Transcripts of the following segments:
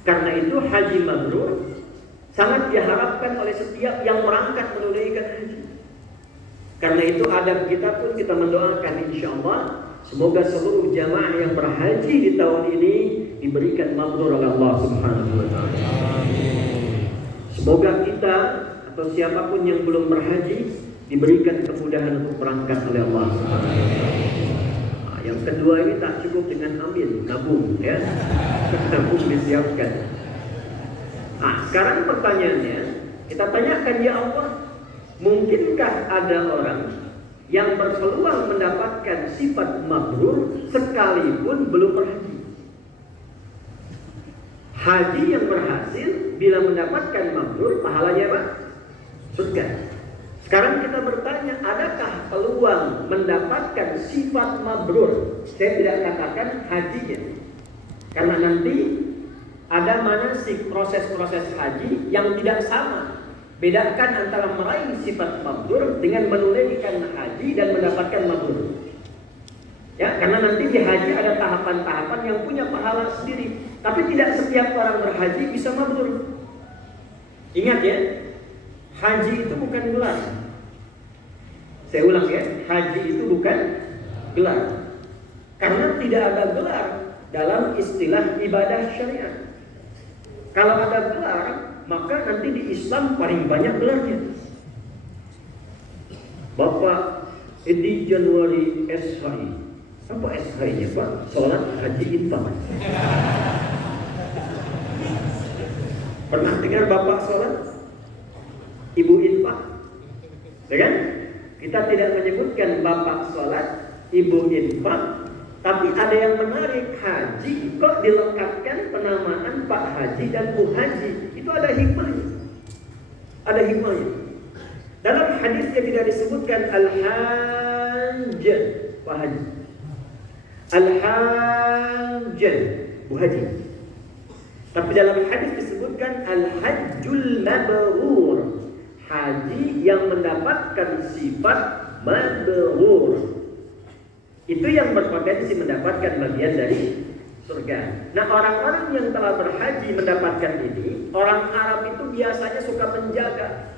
Karena itu haji mabrur sangat diharapkan oleh setiap yang berangkat menunaikan haji. Karena itu adab kita pun kita mendoakan insyaallah semoga seluruh jamaah yang berhaji di tahun ini diberikan mabrur oleh Allah Subhanahu wa taala. Semoga kita atau siapapun yang belum berhaji diberikan kemudahan untuk berangkat oleh Allah Subhanahu wa taala. Yang kedua ini tak cukup dengan amin, nabung ya. Nabung disiapkan. Sekarang pertanyaannya, kita tanyakan ya Allah, mungkinkah ada orang yang berpeluang mendapatkan sifat mabrur sekalipun belum berhaji? Haji yang berhasil bila mendapatkan mabrur pahalanya apa? Surga. Sekarang kita bertanya, adakah peluang mendapatkan sifat mabrur? Saya tidak katakan hajinya, karena nanti ada manasik proses-proses haji yang tidak sama. Bedakan antara meraih sifat mabrur dengan menunaikan haji dan mendapatkan mabrur. Ya, karena nanti di haji ada tahapan-tahapan yang punya pahala sendiri. Tapi tidak setiap orang berhaji bisa mabrur. Ingat ya, haji itu bukan gelar. Saya ulang ya, haji itu bukan gelar. Karena tidak ada gelar dalam istilah ibadah syariat. Kalau ada gelar, maka nanti di Islam paling banyak gelarnya. Bapak Edi Januari SHI. Apa SHI-nya Pak? Salat Haji Infak. Pernah dengar Bapak salat? Ibu infak? Ya kan? Kita tidak menyebutkan Bapak salat, Ibu infak. Tapi ada yang menarik, haji kok dilengkapkan penamaan Pak Haji dan Bu Haji. Itu ada hikmahnya. Ada hikmahnya. Dalam hadisnya tidak disebutkan Al-Hajj Pak Haji, Al-Hajj Bu Haji. Tapi dalam hadis disebutkan Al-Hajjul Mabrur, haji yang mendapatkan sifat mabrur. Itu yang berpotensi mendapatkan bagian dari surga. Nah, orang-orang yang telah berhaji mendapatkan ini, orang Arab itu biasanya suka menjaga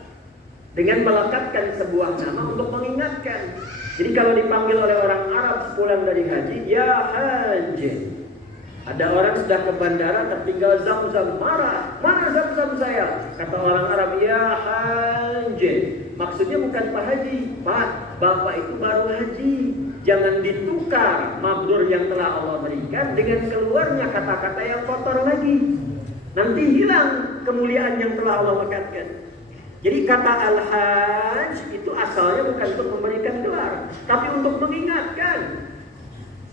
dengan melekatkan sebuah nama untuk mengingatkan. Jadi kalau dipanggil oleh orang Arab sepulang dari haji, ya haji. Ada orang sudah ke bandara tertinggal Zam-Zam, marah, mana Zam-Zam saya? Kata orang Arab, ya haji. Maksudnya bukan Pak Haji, Pak, Bapak itu baru haji. Jangan ditukar mabrur yang telah Allah berikan dengan keluarnya kata-kata yang kotor lagi. Nanti hilang kemuliaan yang telah Allah lekatkan. Jadi kata al-hajj itu asalnya bukan untuk memberikan gelar, tapi untuk mengingatkan.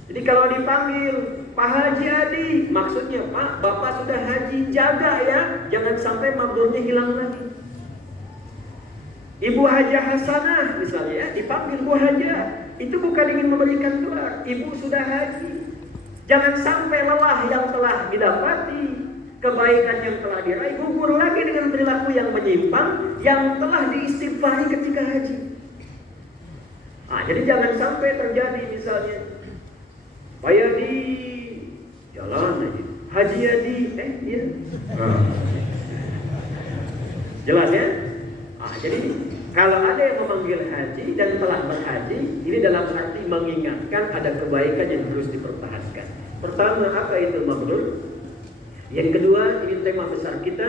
Jadi kalau dipanggil Pak Haji Adi, maksudnya Pak, Bapak sudah haji, jaga ya, jangan sampai mabrurnya hilang lagi. Ibu Hajah Hasanah misalnya dipanggil Bu Hajah, itu bukan ingin memberikan gelar, ibu sudah haji. Jangan sampai lelah yang telah didapati, kebaikan yang telah diraih gugur lagi dengan perilaku yang menyimpang yang telah diistighfari ketika haji. Jadi jangan sampai terjadi misalnya Pak Yadi jalan aja, Haji Yadi iya. Jelas ya? Jadi kalau ada yang memanggil haji dan telah berhaji, ini dalam arti mengingatkan ada kebaikan yang terus dipertahankan. Pertama, apa itu mabrur? Yang kedua, ini tema besar kita,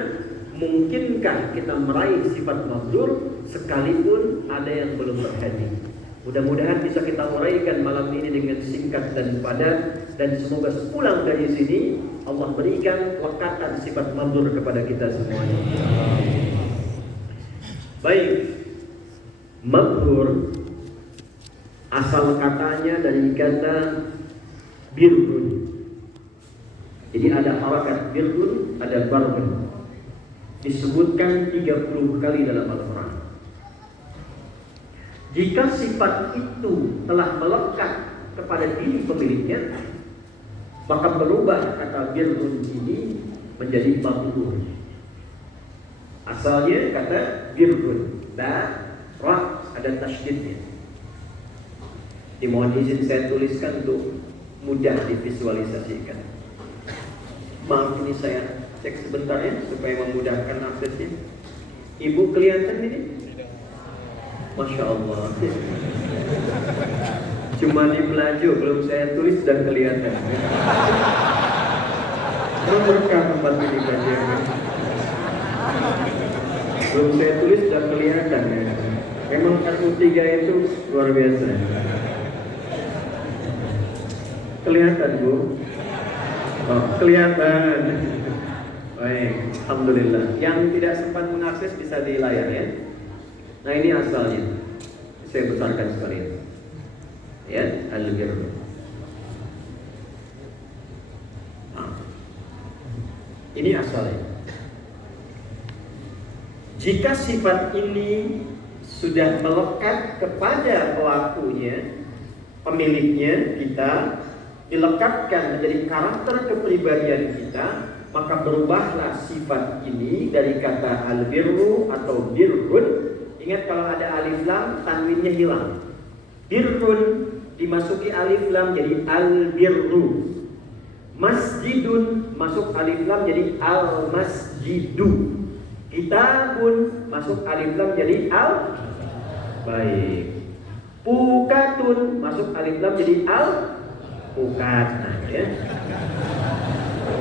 mungkinkah kita meraih sifat mabrur sekalipun ada yang belum berhaji? Mudah-mudahan bisa kita uraikan malam ini dengan singkat dan padat, dan semoga sepulang dari sini Allah berikan lekatan sifat mabrur kepada kita semuanya. Baik. Mabrur asal katanya dari kata birrun. Jadi ada harakat birrun, ada barbun. Disebutkan 30 kali dalam Al-Quran. Jika sifat itu telah melekat kepada diri pemiliknya, maka berubah kata birrun ini menjadi mabrur. Asalnya kata birrun, ra ada tasydidnya. Dimohon izin saya tuliskan untuk mudah divisualisasikan. Maaf, ini saya cek sebentar ya supaya memudahkan aksesnya. Ibu kelihatan ini? Masya Allah. Cuma di pelaju, belum saya tulis sudah kelihatan. Berkah tempat ini kajian. Belum saya tulis sudah kelihatan ya. Memang kartu 3 itu luar biasa. Kelihatan Bu? Oh, kelihatan. Baik, alhamdulillah. Yang tidak sempat mengakses bisa di layar ya. Nah ini asalnya. Saya besarkan sekalian. Ya, al-birru. Nah, ini asalnya. Jika sifat ini sudah melekat kepada pelakunya, pemiliknya, kita dilekatkan menjadi karakter kepribadian kita, maka berubahlah sifat ini dari kata al-birru atau birrun. Ingat kalau ada alif lam, tanwinnya hilang. Birrun dimasuki alif lam jadi al-birru. Masjidun masuk alif lam jadi al-masjidu. Kitabun masuk alif lam jadi al. Baik. Pukatun masuk alif lam jadi al. Pukat. Nah, ya.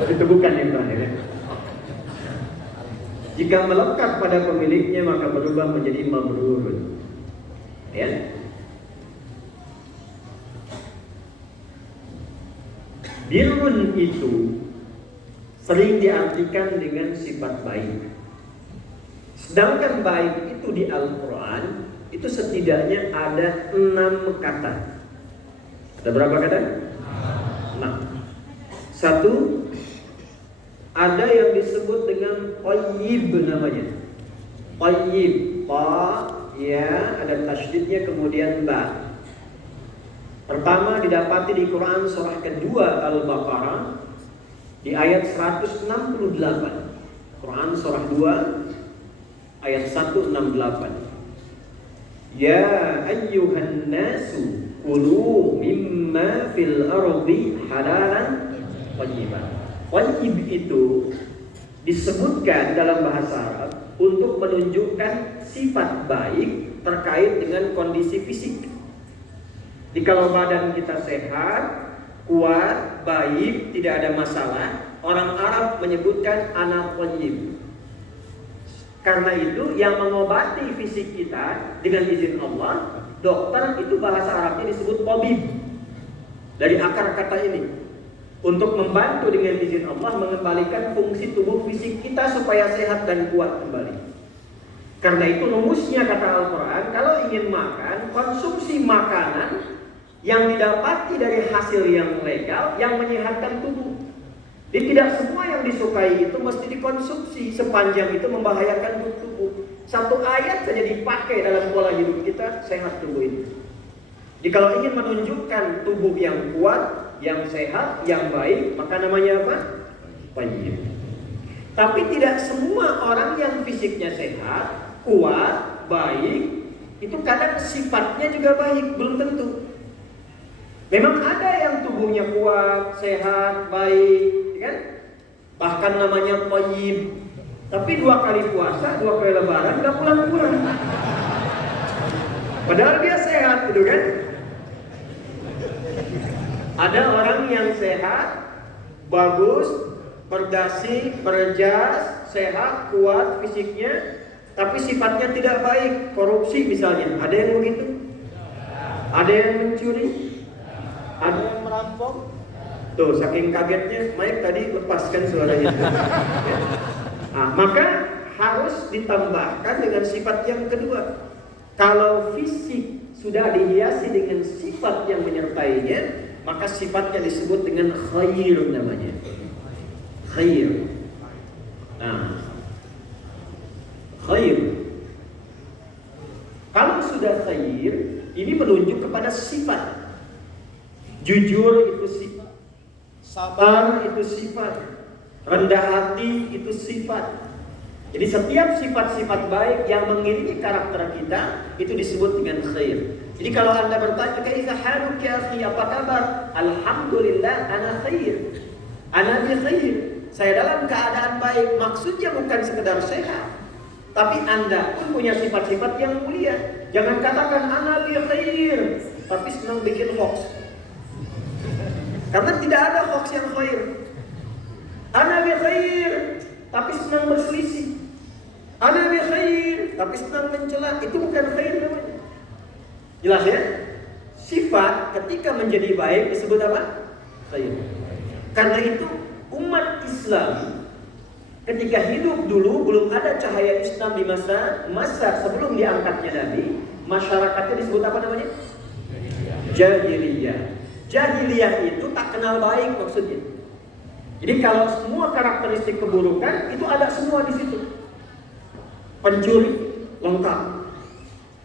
Itu bukan yang terakhir ya. Jika melekat pada pemiliknya maka berubah menjadi mabrurun. Ya. Birrun itu sering diartikan dengan sifat baik. Sedangkan baik itu di Al-Quran itu setidaknya ada 6 kata. Ada berapa kata? 6. Satu, ada yang disebut dengan qayyib namanya. Qayyib, ta, ya, ada tasydidnya kemudian ba. Pertama didapati di Quran surah kedua Al-Baqarah di ayat 168. Quran surah 2 ayat 168. Ya ayyuhan nasu kulu mimma fil ardi halalan thayyiban. Thayyib itu disebutkan dalam bahasa Arab untuk menunjukkan sifat baik terkait dengan kondisi fisik. Jadi kalau badan kita sehat, kuat, baik, tidak ada masalah, orang Arab menyebutkan ana thayyib. Karena itu yang mengobati fisik kita dengan izin Allah, dokter itu bahasa Arabnya disebut tabib. Dari akar kata ini, untuk membantu dengan izin Allah mengembalikan fungsi tubuh fisik kita supaya sehat dan kuat kembali. Karena itu rumusnya kata Al-Quran, kalau ingin makan, konsumsi makanan yang didapati dari hasil yang legal yang menyehatkan tubuh. Jadi tidak semua yang disukai itu mesti dikonsumsi sepanjang itu membahayakan tubuh. Satu ayat saja dipakai dalam pola hidup kita, sehat tubuh itu. Jadi kalau ingin menunjukkan tubuh yang kuat, yang sehat, yang baik, maka namanya apa? Thayyib. Tapi tidak semua orang yang fisiknya sehat, kuat, baik, itu kadang sifatnya juga baik, belum tentu. Memang ada yang tubuhnya kuat, sehat, baik, kan? Bahkan namanya thayyib. Tapi 2 kali puasa, 2 kali lebaran gak pulang-pulang. Padahal dia sehat, gitu kan? Ada orang yang sehat, bagus, berdasi, berjas, sehat, kuat fisiknya, tapi sifatnya tidak baik, korupsi misalnya. Ada yang begitu? Ada yang mencuri? Ada yang merampok? Tuh, saking kagetnya, Mike tadi lepaskan suaranya. Nah, maka harus ditambahkan dengan sifat yang kedua. Kalau fisik sudah dihiasi dengan sifat yang menyertainya, maka sifatnya disebut dengan khair namanya. Khair. Nah, khair. Kalau sudah khair, ini menunjuk kepada sifat. Jujur itu sifat, sabar itu sifat, rendah hati itu sifat. Jadi setiap sifat-sifat baik yang mengiringi karakter kita itu disebut dengan khair. Jadi kalau Anda bertanya, "Kaifa haluk ya akhi? Apa kabar?" "Alhamdulillah ana khair." Ana bi khair. saya dalam keadaan baik, maksudnya bukan sekedar sehat, tapi Anda pun punya sifat-sifat yang mulia. Jangan katakan ana bi khair, tapi senang bikin hoax. Karena tidak ada hoax yang khair. Ana bi khair, tapi senang berselisih. Ana bi khair, tapi senang mencela. Itu bukan khair namanya. Jelas ya? Sifat ketika menjadi baik disebut apa? Khair. Karena itu umat Islam ketika hidup dulu belum ada cahaya Islam di masa sebelum diangkatnya Nabi, masyarakatnya disebut apa namanya? Jahiliyah. Jahiliyah itu tak kenal baik maksudnya. Jadi kalau semua karakteristik keburukan itu ada semua di situ. Pencuri lengkap,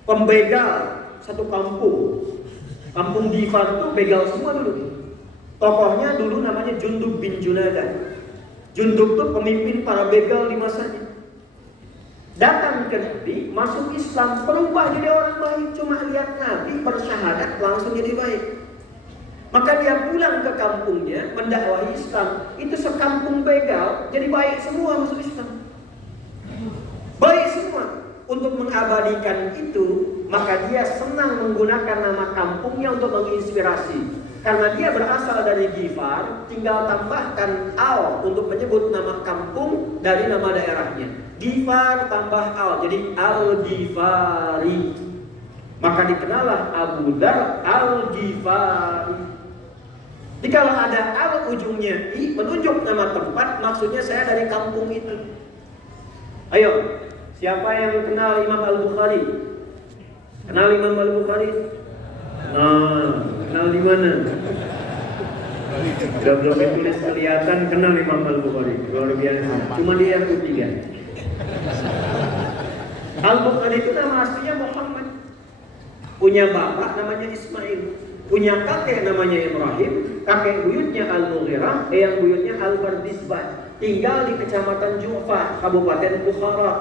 pembegal satu kampung, kampung Difar itu begal semua dulu. Tokohnya dulu namanya Jundub bin Junadah. Jundub itu pemimpin para begal di masanya. Datang ke Nabi, masuk Islam, berubah jadi orang baik. Cuma lihat Nabi bersyahadat langsung jadi baik. Maka dia pulang ke kampungnya mendakwahi Islam. Itu sekampung begal jadi baik semua masuk Islam. Baik semua. Untuk mengabadikan itu, maka dia senang menggunakan nama kampungnya untuk menginspirasi. Karena dia berasal dari Gifar, tinggal tambahkan al untuk menyebut nama kampung dari nama daerahnya. Gifar tambah al, jadi Al-Ghifari. Maka dikenallah Abu Dzar Al-Ghifari. Jadi kalau ada al ujungnya i, menunjuk nama tempat, maksudnya saya dari kampung itu. Ayo, siapa yang kenal Imam Al-Bukhari? Kenal Imam Al-Bukhari? Nah, kenal di mana? Sudah belum ditulis kelihatan kenal Imam Al-Bukhari. Luar biasa. Cuma dia yang ketiga. Al-Bukhari itu nama aslinya Muhammad. Punya bapak namanya Ismail. Punya kakek namanya Ibrahim. Kakek buyutnya Al-Mughirah, yang buyutnya Al-Bardisbah. Tinggal di Kecamatan Ju'fa, Kabupaten Bukhara,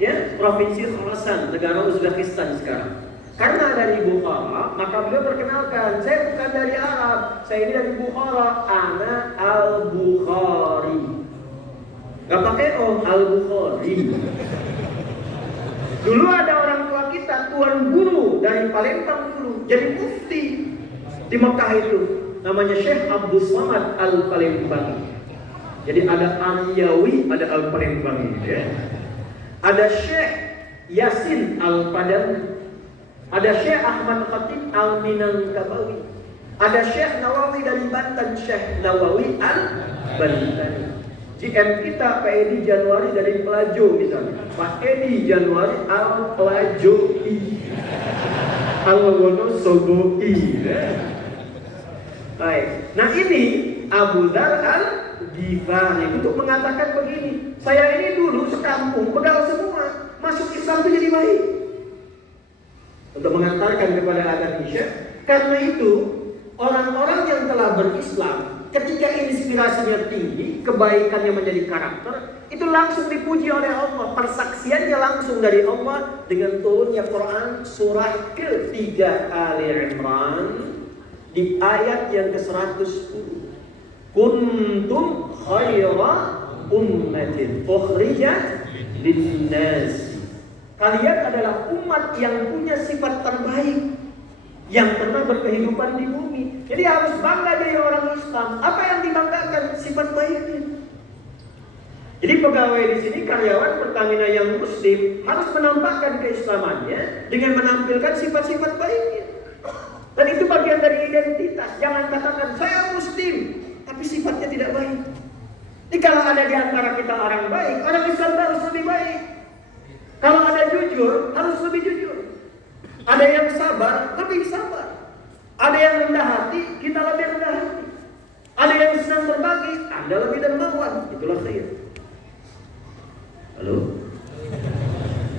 ya, Provinsi Khorasan, negara Uzbekistan sekarang. Karena dari Bukhara, maka beliau perkenalkan, saya bukan dari Arab, saya ini dari Bukhara, ana Al-Bukhari. Gak pakai Al-Bukhari. Dulu ada orang tua kita, tuan guru dari Palembang dulu, jadi mufti di Mekah itu, namanya Syekh Abdul Samad Al-Palembangi. Jadi ada Al-Yawi, ada Al-Palembangi, ya. Ada Syekh Yasin Al-Padang. Ada Syekh Ahmad Khatib Al-Minangkabawi. Ada Syekh Nawawi dari Banten, Syekh Nawawi Al-Bantani. GM kita Pak Edi Januari dari Pelajo misalnya. Pak Edi Januari Al-Pelajoi. Al-Wonosobo-i. Baik. Nah ini Abu Dzar Al-Ghifari untuk mengatakan begini. Saya ini dulu sekampung, begal semua. Masuk Islam itu jadi baik. Untuk mengantarkan kepada adab Isya. Karena itu orang-orang yang telah berislam, ketika inspirasinya tinggi, kebaikannya menjadi karakter, itu langsung dipuji oleh Allah. Persaksiannya langsung dari Allah dengan turunnya Quran surah ke-3 Ali Imran di ayat yang ke-110. Kuntum khaira ummatin ukhrijat lin-nas. Kalian adalah umat yang punya sifat terbaik, yang pernah berkehidupan di bumi. Jadi harus bangga dari orang Islam. Apa yang dibanggakan? Sifat baiknya. Jadi pegawai di sini, karyawan Pertamina yang muslim harus menampakkan keislamannya dengan menampilkan sifat-sifat baiknya. Dan itu bagian dari identitas. Jangan katakan saya muslim, tapi sifatnya tidak baik. Jadi kalau ada di antara kita orang baik, orang Islam harus lebih baik. Kalau ada jujur, harus lebih jujur. Ada yang sabar, lebih sabar. Ada yang rendah hati, kita lebih rendah hati. Ada yang senang berbagi, Anda lebih dermawan. Itulah khair. Halo?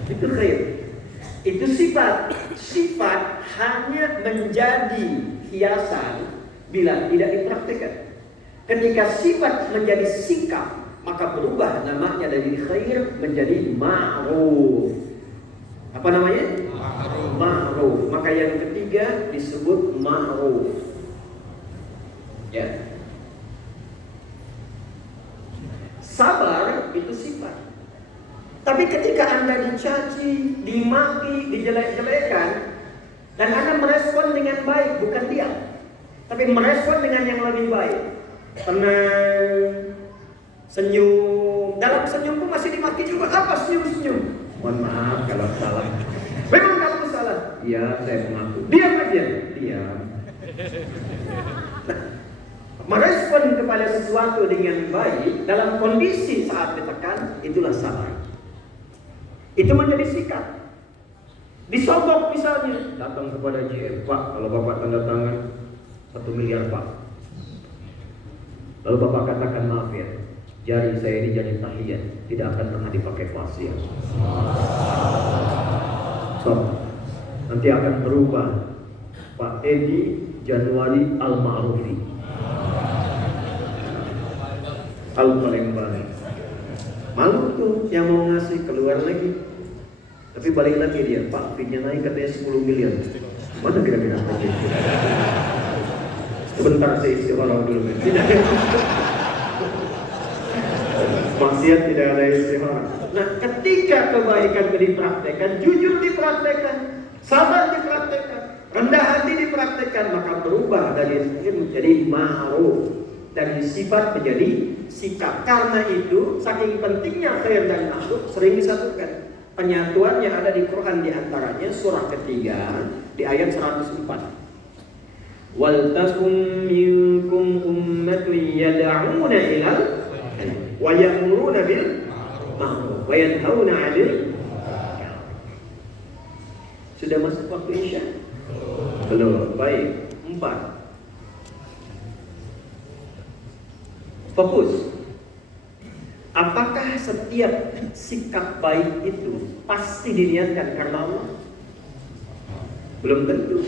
Itu khair. Itu sifat. Sifat hanya menjadi hiasan bila tidak dipraktikkan. Ketika sifat menjadi sikap, maka berubah namanya dari khair menjadi ma'ruf. Apa namanya? Ma'ruf. Maka yang ketiga disebut ma'ruf. Ya. itu sifat. Tapi ketika Anda dicaci, dimaki, dijelek-jelekan, dan Anda merespon dengan baik, bukan diam, tapi merespon dengan yang lebih baik. Tenang, senyum. Dalam senyum pun masih dimaki juga. Apa senyum-senyum? Mohon maaf kalau salah. Memang kamu salah. Iya, saya mengaku. Diam aja. Diam. Nah, merespon kepada sesuatu dengan baik dalam kondisi saat ditekan, itulah sabar. Itu menjadi sikap. Disogok misalnya, datang kepada GM, Pak, kalau Bapak tanda tangan 1 miliar Pak. Lalu Bapak katakan, maaf ya, jari saya ini jari tahiyat, tidak akan pernah dipakai pasir. So, nanti akan berubah Pak Edi Januari Al-Ma'rufi Al-Palembang. Malu tuh yang mau ngasih, keluar lagi. Tapi balik lagi dia, Pak, fee-nya naik katanya 10 miliar. Mana kira-kira Pak itu? Sebentar saya isi orang dulu. Maksiat tidak ada istihara. Nah, ketika kebaikan dipraktekkan, jujur dipraktekkan, sabar dipraktekkan, rendah hati dipraktekkan, maka berubah dari sifat menjadi ma'ruf, dari sifat menjadi sikap. Karena itu, saking pentingnya khair dan ma'ruf sering disatukan. Penyatuannya ada di Quran, di antaranya surah ketiga di ayat 104. Wal takum minkum ummatun yad'una ilal wa ya'muruna bil ma'ruf wa yanhauna 'anil munkar. Sudah masuk waktu Isya? Belum. Baik. 4. Fokus. Apakah setiap sikap baik itu pasti diniatkan karena Allah? Belum tentu.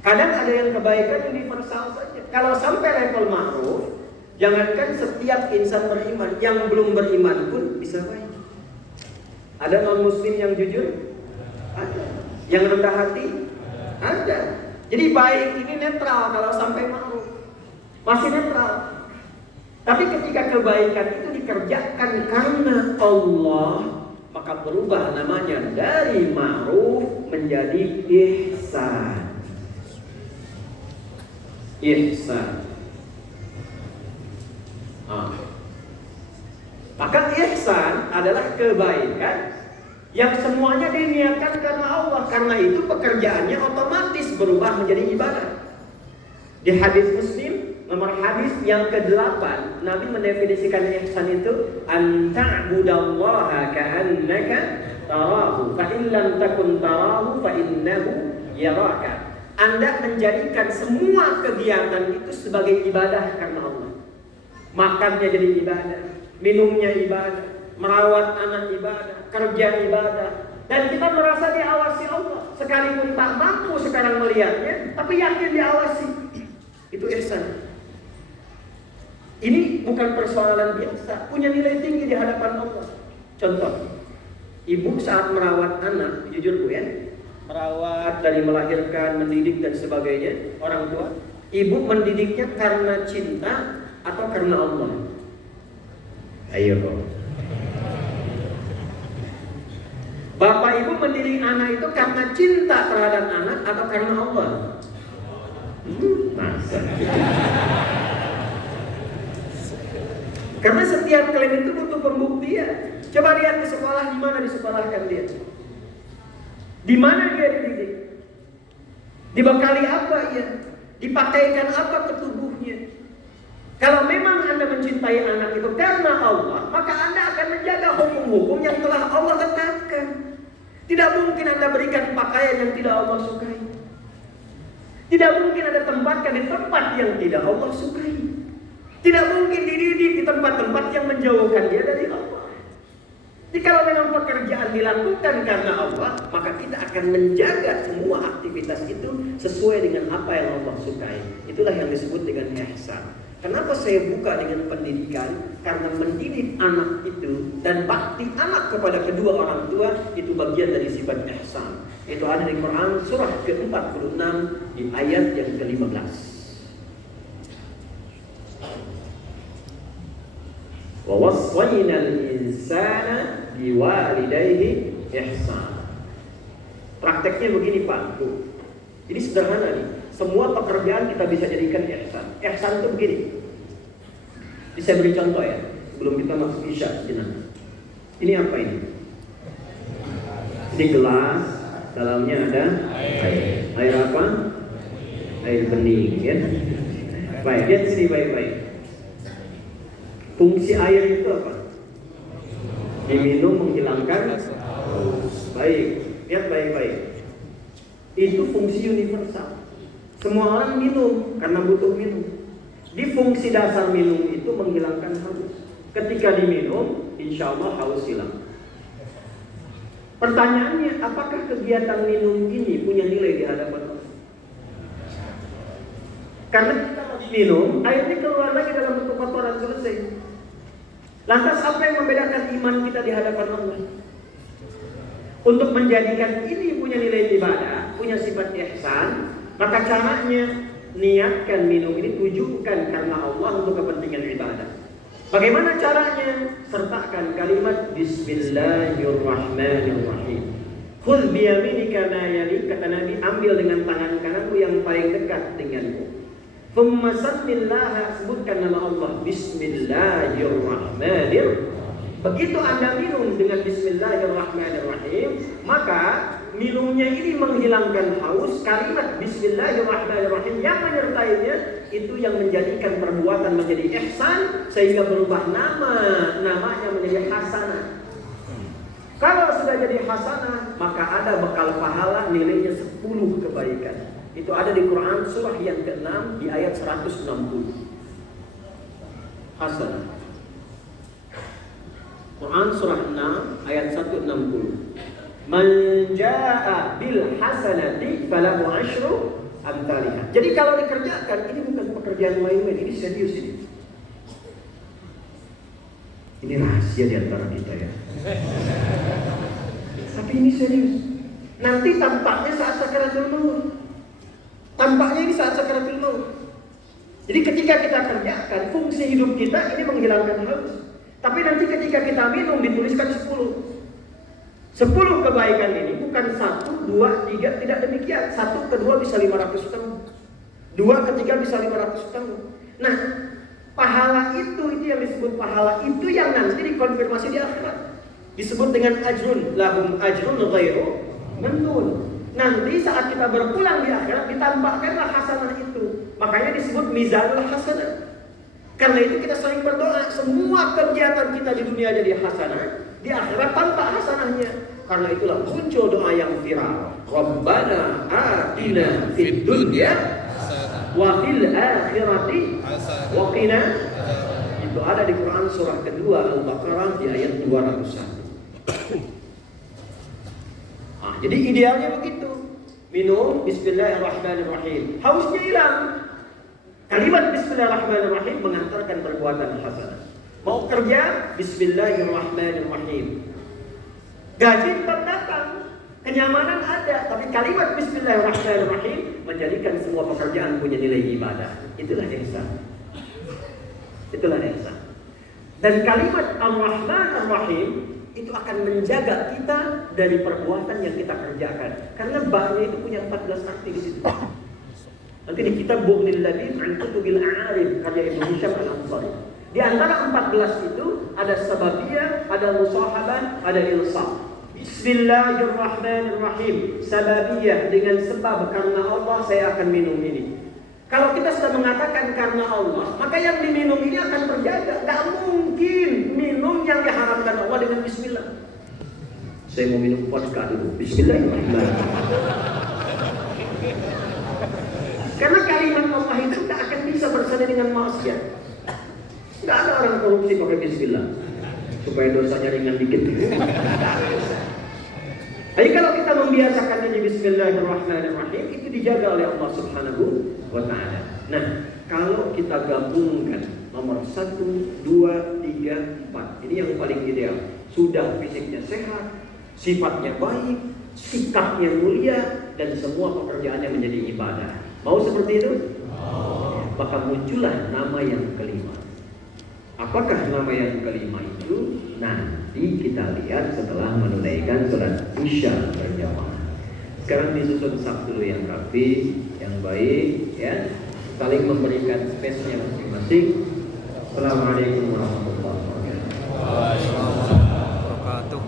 Kadang ada yang kebaikan universal saja. Kalau sampai level ma'ruf, jangankan setiap insan beriman, yang belum beriman pun bisa baik. Ada non muslim yang jujur? Ada. Yang rendah hati? Ada. Jadi baik ini netral kalau sampai ma'ruf. Masih netral. Tapi ketika kebaikan itu dikerjakan karena Allah, maka berubah namanya dari ma'ruf menjadi ihsan. Ihsan. Maka ihsan adalah kebaikan yang semuanya diniatkan karena Allah. Karena itu pekerjaannya otomatis berubah menjadi ibadah. Di hadis Muslim nomor hadis yang ke-8, Nabi mendefinisikan ihsan itu an ta'budallaha ka'annaka tarahu fa in lam takun tarahu fa innahu yaraka. Anda menjadikan semua kegiatan itu sebagai ibadah karena Allah. Makannya jadi ibadah, minumnya ibadah, merawat anak ibadah, kerja ibadah. Dan kita merasa diawasi Allah. Sekalipun tak mampu sekarang melihatnya, tapi yakin diawasi. Itu ihsan. Ini bukan persoalan biasa, punya nilai tinggi di hadapan Allah. Contoh, ibu saat merawat anak, jujur Bu ya, merawat dari melahirkan, mendidik dan sebagainya, orang tua, ibu mendidiknya karena cinta atau karena Allah? Ayo Pak. Bapak ibu mendidik anak itu karena cinta terhadap anak atau karena Allah? Masa? Karena setiap klaim itu butuh pembuktian. Coba lihat di sekolah, di mana disekolahkan dia? Di mana dia dididik? Dibekali apa ia? Dipakaikan apa ke tubuhnya? Kalau memang Anda mencintai anak itu karena Allah, maka Anda akan menjaga hukum-hukum yang telah Allah tetapkan. Tidak mungkin Anda berikan pakaian yang tidak Allah sukai. Tidak mungkin Anda tempatkan di tempat yang tidak Allah sukai. Tidak mungkin dididik di tempat-tempat yang menjauhkan dia dari Allah. Jadi kalau memang pekerjaan dilakukan karena Allah, maka kita akan menjaga semua aktivitas itu sesuai dengan apa yang Allah sukai. Itulah yang disebut dengan ihsan. Kenapa saya buka dengan pendidikan? Karena mendidik anak itu dan bakti anak kepada kedua orang tua itu bagian dari sifat ihsan. Itu ada di Quran surah ke-46 di ayat yang ke-15. Wa wassaynal insana biwalidayhi ihsan. Prakteknya begini Pak, Bu. Ini sederhana nih. Semua pekerjaan kita bisa jadikan ihsan. Ihsan itu begini. Bisa beri contoh ya, sebelum kita masuk isya sejenak. Ini apa ini? Ini gelas, dalamnya ada air. Air apa? Air bening, ya. Baik, lihat sini baik-baik. Fungsi air itu apa? Diminum menghilangkan haus. Baik, lihat baik-baik. Itu fungsi universal. Semua orang minum karena butuh minum. Di fungsi dasar minum itu menghilangkan haus. Ketika diminum, insya Allah haus hilang. Pertanyaannya, apakah kegiatan minum ini punya nilai di hadapan Allah? Karena kita lagi minum, airnya keluar lagi dalam bentuk kotoran, selesai. Lantas apa yang membedakan iman kita di hadapan Allah? Untuk menjadikan ini punya nilai ibadah, punya sifat ihsan, maka caranya niatkan minum ini tujukan karena Allah untuk kepentingan ibadah. Bagaimana caranya? Sertakan kalimat Bismillahirrahmanirrahim. Khudh biyaminika ma yalik, kata Nabi, ambil dengan tangan kananmu yang paling dekat denganmu. Thumma sammillaha, sebutkan nama Allah. Bismillahirrahmanirrahim. Begitu Anda minum dengan Bismillahirrahmanirrahim, maka minumnya ini menghilangkan haus. Kalimat Bismillahirrahmanirrahim yang menyertainya itu yang menjadikan perbuatan menjadi ihsan, sehingga berubah namanya menjadi hasanah. Kalau sudah jadi hasanah, maka ada bekal pahala nilainya 10 kebaikan. Itu ada di Quran surah yang ke-6 di ayat 160. Hasanah. Quran surah 6 ayat 160. Man jaa bil hasanati falahu asyru amsalihah. Jadi kalau dikerjakan, ini bukan pekerjaan main-main, ini serius ini. Ini rahasia di antara kita ya. Tapi ini serius. Nanti tampaknya saat sakaratul maut. Tampaknya ini saat sakaratul maut. Jadi ketika kita kerjakan, fungsi hidup kita ini menghilangkan haus. Tapi nanti ketika kita minum dituliskan 10. 10 kebaikan ini bukan 1, 2, 3, tidak demikian. 1 ke 2 bisa 500 tahun. 2 ke 3 bisa 500 tahun. Nah, pahala itu yang disebut pahala itu yang nanti dikonfirmasi di akhirat. Disebut dengan ajrun, lahum ajrun ghairu mamnun. Nanti saat kita berpulang di akhirat ditampakkanlah hasanah itu. Makanya disebut mizanul hasanah. Karena itu kita sering berdoa, semua kegiatan kita di dunia jadi hasanah, di akhirat tampak hasanahnya. Karena itulah muncul doa yang viral. Rabbana atina fid dunya wa fil akhirati wa qina. Itu ada di Quran surah kedua Al-Baqarah di ayat 201. Jadi idealnya begitu. Minum Bismillahirrahmanirrahim, hausnya hilang. Kalimat Bismillahirrahmanirrahim mengantarkan perbuatan hasanah. Mau kerja, Bismillahirrahmanirrahim. Gaji tetap datang, kenyamanan ada, tapi kalimat Bismillahirrahmanirrahim menjadikan semua pekerjaan punya nilai ibadah. Itulah ihsan. Itulah ihsan. Dan kalimat Ar-Rahman Ar-Rahim itu akan menjaga kita dari perbuatan yang kita kerjakan. Karena ba'nya itu punya 14 arti di situ. Nanti di kitab Bughnil Labib an Kutubil A'arif karya Ibnu Hisham Al-Ansari. Di antara 14 itu ada sababiyah, ada musahabah, ada ilsaq. Bismillahirrahmanirrahim. Sababiyah, dengan sebab karena Allah saya akan minum ini. Kalau kita sudah mengatakan karena Allah, maka yang diminum ini akan terjaga. Gak mungkin minum yang diharamkan Allah dengan bismillah. Saya mau minum vodka dulu. Bismillahirrahmanirrahim. Karena kalimat Allah itu tak akan bisa bersama dengan maksiat. Gak ada orang korupsi pakai bismillah supaya dosanya ringan dikit. Jadi kalau kita membiasakannya di Bismillahirrahmanirrahim, itu dijaga oleh Allah Subhanahu wa Ta'ala. Nah, kalau kita gabungkan nomor 1, 2, 3, 4, ini yang paling ideal. Sudah fisiknya sehat, sifatnya baik, sikapnya mulia, dan semua pekerjaannya menjadi ibadah. Mau seperti itu? Maka muncullah nama yang kelima. Apa Apakah nama yang kelima itu? Nanti kita lihat setelah menunaikan sholat isya berjamaah. Sekarang disusun saf dulu yang rapi, yang baik, ya, saling memberikan space-nya masing-masing. Assalamualaikum warahmatullahi wabarakatuh.